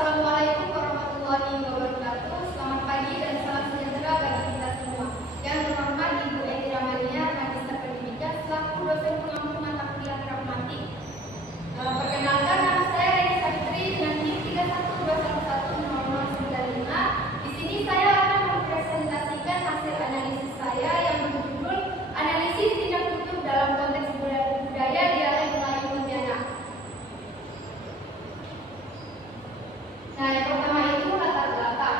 Assalamualaikum warahmatullahi wabarakatuh. Selamat pagi dan salam sejahtera bagi kita semua. Yang terhormat Ibu Edi Ramania, Magister Pendidikan selaku dosen pengampu mata kuliah pragmatik. Perkenalkan, nama saya Edi Savitri dengan NIM 31211095. Di sini saya akan mempresentasikan hasil analisis saya yang berjudul Analisis Tindak Kutub dalam Konteks Budaya Dialek Melayu Pontianak. Nah, yang pertama itu latar belakang.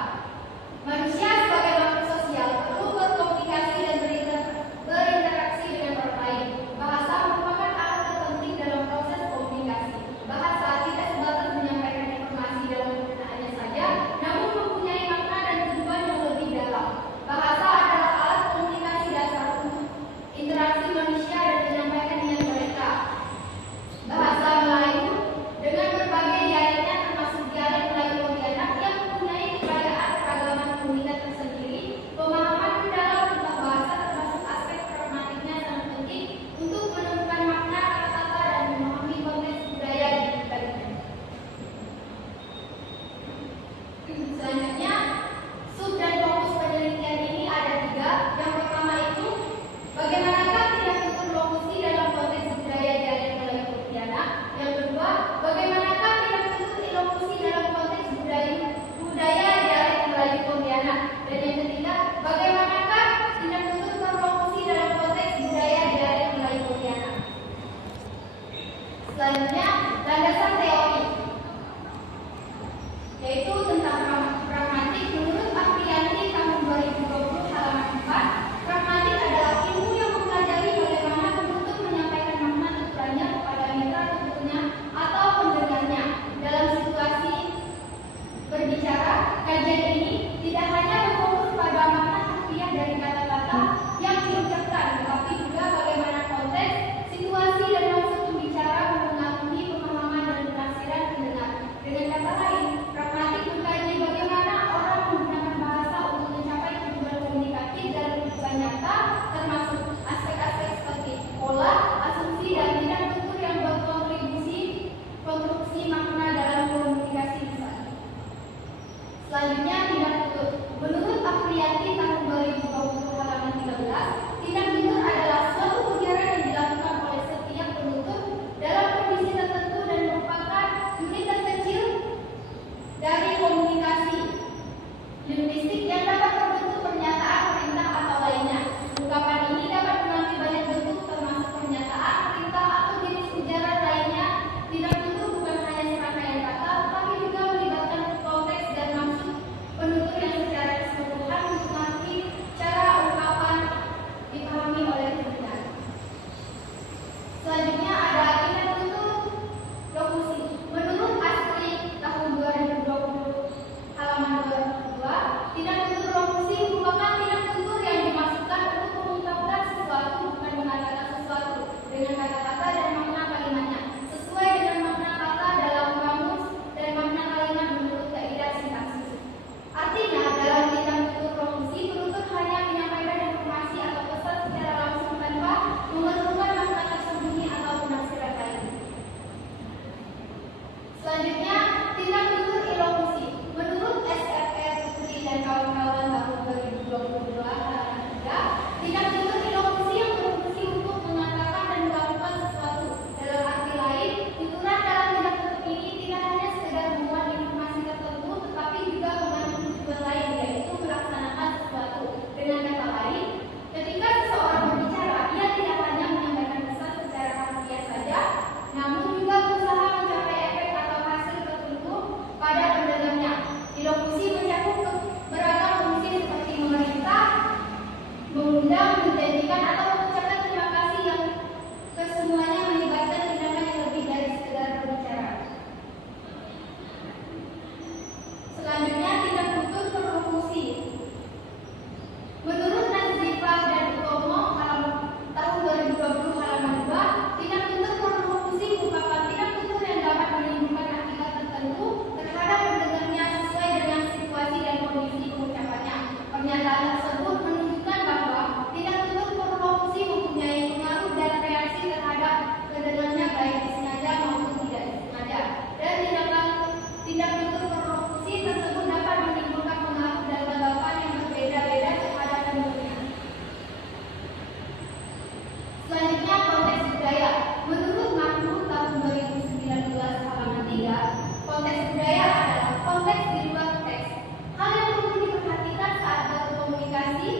Konteks budaya adalah konteks di luar teks. Hal yang perlu diperhatikan saat berkomunikasi.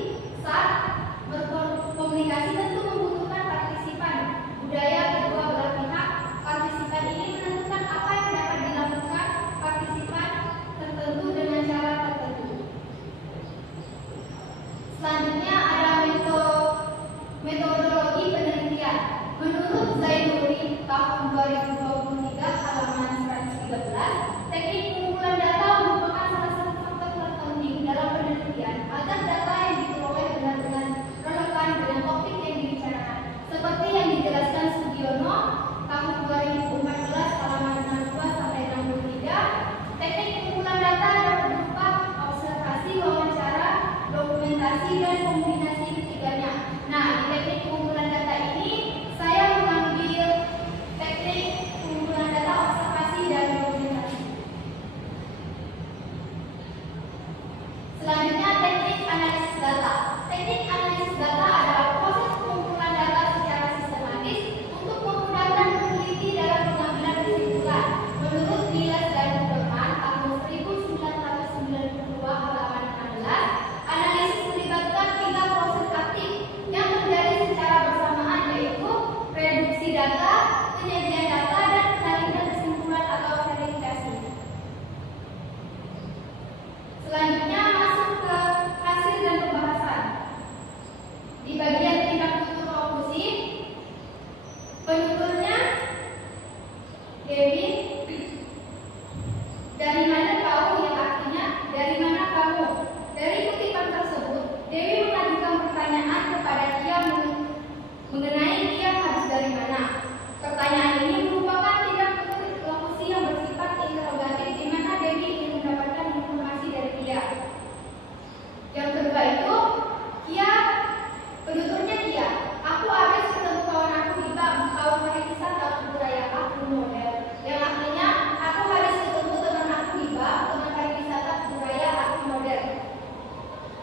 Saat berkomunikasi tentu membutuhkan partisipan. Budaya kedua belah pihak. Partisipan ini menentukan apa yang dapat dilakukan partisipan tertentu dengan cara tertentu. Selanjutnya ada metodologi penelitian. Menurut Zainuri tahun 2023 halaman 113, teknik pengumpulan data merupakan salah satu faktor terpenting dalam penelitian agar data yang diperoleh benar-benar relevan dengan topik yang dibicarakan. Seperti yang dijelaskan Sugiono tahun 2014 halaman 62 sampai 63, teknik pengumpulan data dapat berupa observasi, wawancara, dokumentasi, dan kombinasi ketiganya. Nah, di teknik pengumpulan data ini saya mengambil teknik pengumpulan data observasi dan dokumentasi. Selanjutnya teknik analisis data. Teknik analisis data adalah proses pengumpulan data secara sistematis untuk memudahkan peneliti dalam pengambilan kesimpulan. Menurut Bilas dan Huberman tahun 1992 halaman 16, analisis melibatkan 3 proses aktif yang terjadi secara bersamaan, yaitu reduksi data, penyediaan data, dan penarikan kesimpulan atau verifikasi. Selanjutnya masuk ke hasil dan pembahasan. Di bagian tindak tutur lokusi, penuturnya Dewi, dari mana kau, yang artinya dari mana kamu. Dari kutipan tersebut, Dewi mengajukan pertanyaan kepada dia mengenai dia habis dari mana. Pertanyaan ini merupakan tindak tutur lokusi yang bersifat interrogatif di mana Dewi ingin mendapatkan informasi dari dia. Yang kedua itu, Kia, penuturnya Kia. Aku habis ketemu kawan aku di bank, kawan pakai kisah atau budaya aku model. Yang artinya, aku habis ketemu teman aku di bank, teman pakai kisah atau budaya aku model.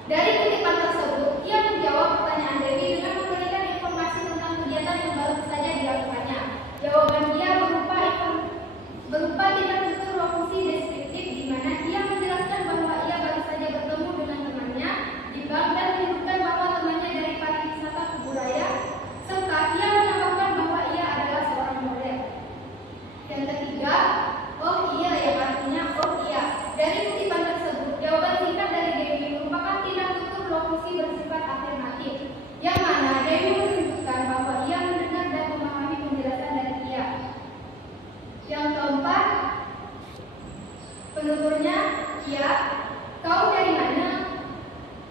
Dari kutipan tersebut, ia menjawab pertanyaan Dewi dengan memberikan informasi tentang kegiatan yang baru saja dilakukannya. Jawaban dia berupa tindak tutur lokusi deskriptif di mana ia menjelaskan bahwa ia baru saja bertemu dengan temannya di bank dan menyebutkan bahwa temannya dari pariwisata budaya, serta ia menambahkan bahwa ia adalah seorang model. Yang ketiga, oh iya, yang artinya oh iya. Dari kutipan tersebut, jawaban singkat dari Dewi merupakan tindak tutur lokusi bersifat afirmatif, yang mana Dewi menunjukkan bahwa ia mendengar dan memahami penjelasan dari dia. Yang keempat, penuturnya Kia, kau dari mana?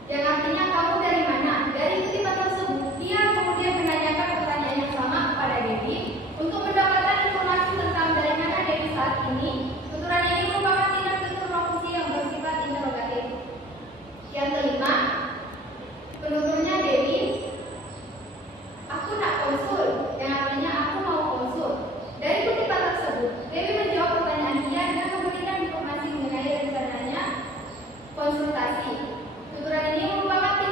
Yang artinya kamu dari mana? Dari kutipan tersebut, dia kemudian menanyakan pertanyaan yang sama kepada Dewi untuk mendapatkan informasi tentang dari mana Dewi saat ini. Tuturan ini merupakan tindak tutur lokusi yang bersifat interrogatif. Yang kelima, penuturnya Dewi, aku nak konsul, yang artinya aku mau konsul. Dari kutipan tersebut, Dewi menjawab pertanyaan dia dengan memberikan informasi mengenai rencananya konsultasi. Tuturan ini merupakan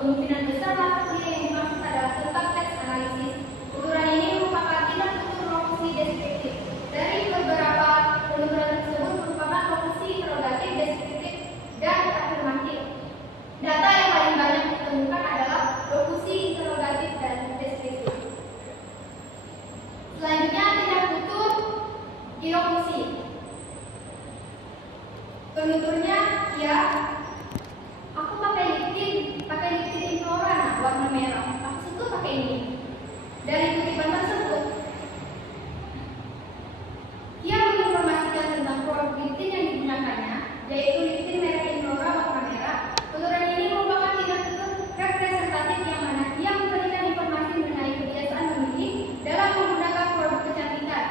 Kemungkinan besar mata kuliah yang dimaksud adalah tentang teks analisis. Tuturan ini merupakan tindak tutur lokusi deskriptif. Dari beberapa penuturan tersebut merupakan lokusi interrogatif, deskriptif, dan afirmatif. Data yang paling banyak ditemukan adalah lokusi interrogatif dan deskriptif. Selanjutnya tindak tutur ilokusi. Penuturnya, ya, aku pakai liptin Inflora warna merah. Aku suka pakai ini. Dari kutipan tersebut, ia menginformasikan tentang produk liptin yang digunakannya, yaitu liptin merek Inflora warna merah. Tuturan ini merupakan tindak tutur representatif yang mana ia memberikan informasi mengenai kebiasaan memilih dalam menggunakan produk kecantikan.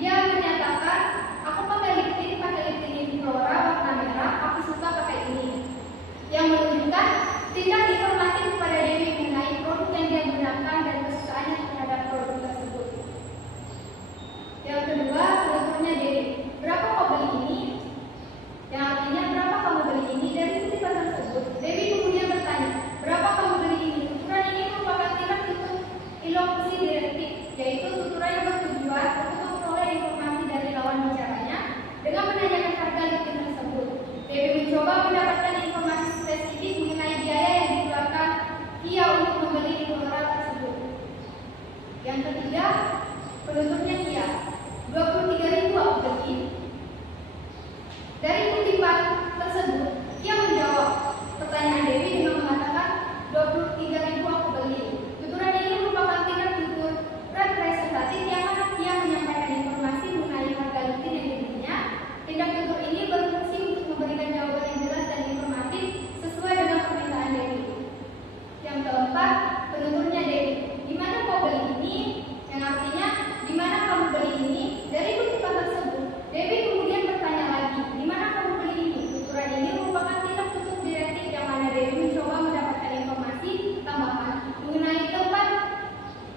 Dia menyatakan, aku pakai liptin Inflora warna merah, aku suka pakai ini. Yang menunjukkan tindak informatif kepada Dewi mengenai produk yang dia gunakan dan kesukaannya terhadap produk tersebut. Yang kedua, penuturnya Dewi. Berapa kau beli ini? Yang artinya berapa kamu beli ini? Dari kutipan tersebut, Dewi kemudian bertanya, berapa kamu beli ini? Tuturan ini merupakan tindak tutur ilokusi direktif, yaitu tuturan yang bertujuan untuk memperoleh informasi dari lawan bicaranya dengan menanyakan harga liptin tersebut. Dewi mencoba mendapatkan informasi spesifik mengenai biaya yang dikeluarkan ia untuk membeli Inflora tersebut. Yang ketiga, penuturnya ia. 23.000 aku beli. Dari kutipan tersebut, ia menjawab pertanyaan Dewi dengan mengatakan 23.000 aku beli. Tuturan ini merupakan tindak tutur representatif yang mana ia menyampaikan informasi mengenai harga liptin yang dibelinya. Tindak tutur ini berfungsi untuk memberikan jawaban yang jelas dan informatif sesuai dengan permintaan Dewi. Yang keempat, penuturnya Dewi. Di mana kau beli ini? Yang artinya, di mana kamu beli ini? Dari kutipan tersebut, Dewi kemudian bertanya lagi, di mana kamu beli ini? Tuturan ini merupakan tindak tutur direktif yang mana Dewi mencoba mendapatkan informasi tambahan mengenai tempat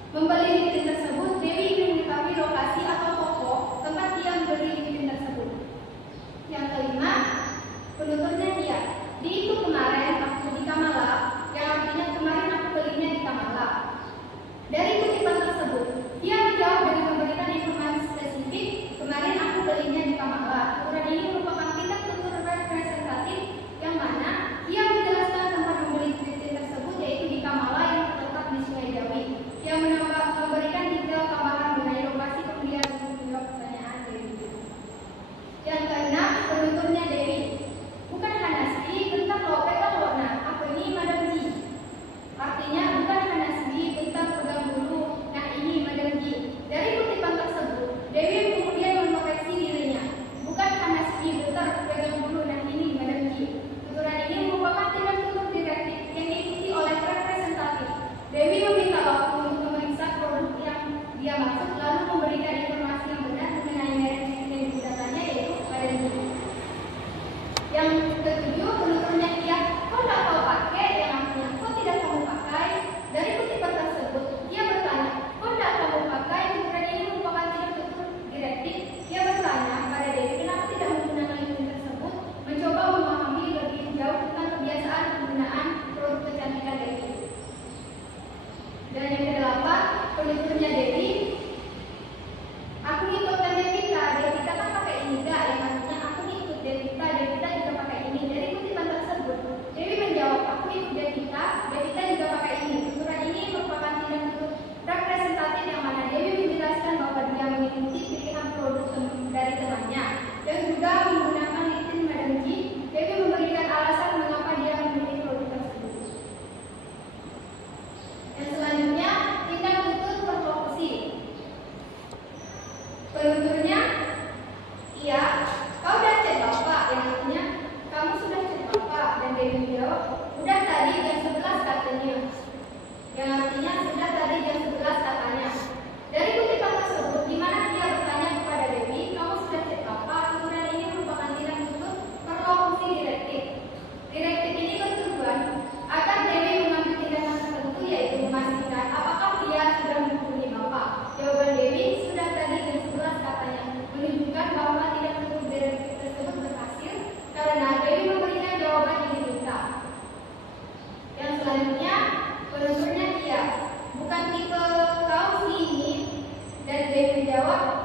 membeli liptin tersebut. Dewi ingin mengetahui lokasi atau toko tempat ia membeli liptin tersebut. Yang kelima, penuturnya dia. Di itu kemarin aku di Kamala, yang artinya kemarin aku belinya di Kamala. Dari kutipan tersebut, ia menjawab dengan memberikan informasi spesifik, kemarin aku belinya di Kamala. Tuturan ini merupakan tindak tutur representatif yang mana ia menjelaskan tempat membeli liptin tersebut, yaitu di Kamala yang terletak di Sungai Jawi. Ia memberikan detail tambahan mengenai lokasi pembelian untuk menjawab pertanyaan Dewi. Yang keenam, penuturnya Dewi. Bukan Hanasbi, bentar lo pegang lo, nah apa ini Madam Ji? Artinya bukan Hanasbi, bentar pegang dulu, nah ini Madam Ji. Dari kutipan tersebut, Dewi kemudian mengoreksi dirinya. Bukan Hanasbi, bentar pegang dulu, nah ini Madam Ji. Tuturan ini merupakan tindak tutur direktif yang diikuti oleh representatif. Dewi meminta waktu untuk memeriksa produk yang dia maksud, lalu memberikan informasi yang benar mengenai merek yang digunakannya, yaitu Madam Ji. Yang ketujuh, penuturnya ia. Kau tidak tahu pakai? Yang artinya, kau tidak kamu pakai? Dari kutipan tersebut, ia bertanya, kau tidak kamu pakai? Tuturan ini merupakan tindak tutur direktif. Ia bertanya pada Dewi kenapa tidak menggunakan liptin tersebut, mencoba memahami lebih jauh tentang kebiasaan penggunaan produk kecantikan Dewi. Dan yang kedelapan, penuturnya Dewi. Aku ngikutkan Devita kan pakai ini enggak? Yang artinya aku ngikut Devita juga pakai ini. Dari kutipan tersebut, Dewi menjawab, aku ikut Devita juga pakai ini. Tuturan ini merupakan tindak tutur representatif yang mana Dewi menjelaskan bahwa dia mengikuti pilihan produk dari temannya yang juga menggunakan liptin Madam Ji. Dewi memberikan alasan mengapa dia memilih produk tersebut. Yang selanjutnya, tindak tutur perlokusi. Penuturnya, iya, kau udah cek bapak, yang artinya kamu sudah cek bapak. Dan Dewi menjawab, udah tadi jam 11 katanya. Yang artinya sudah tadi jam 11 katanya. Dari kutipan tersebut, di mana dia bertanya kepada Dewi, kamu sudah cek bapak? Tuturan ini merupakan tindak tutur perlokusi direktif. Direktif ini bertujuan agar Dewi mengambil tindakan tertentu, yaitu memastikan apakah dia sudah menghubungi bapak. Jawaban Dewi sudah tadi jam 11 katanya, menunjukkan bahwa tindak tutur direktif tersebut berhasil karena Dewi memberikan jawaban yang diminta. Yang selanjutnya, Tentunya iya. Bukan tipe kau sih ini. Dan Dewi menjawab,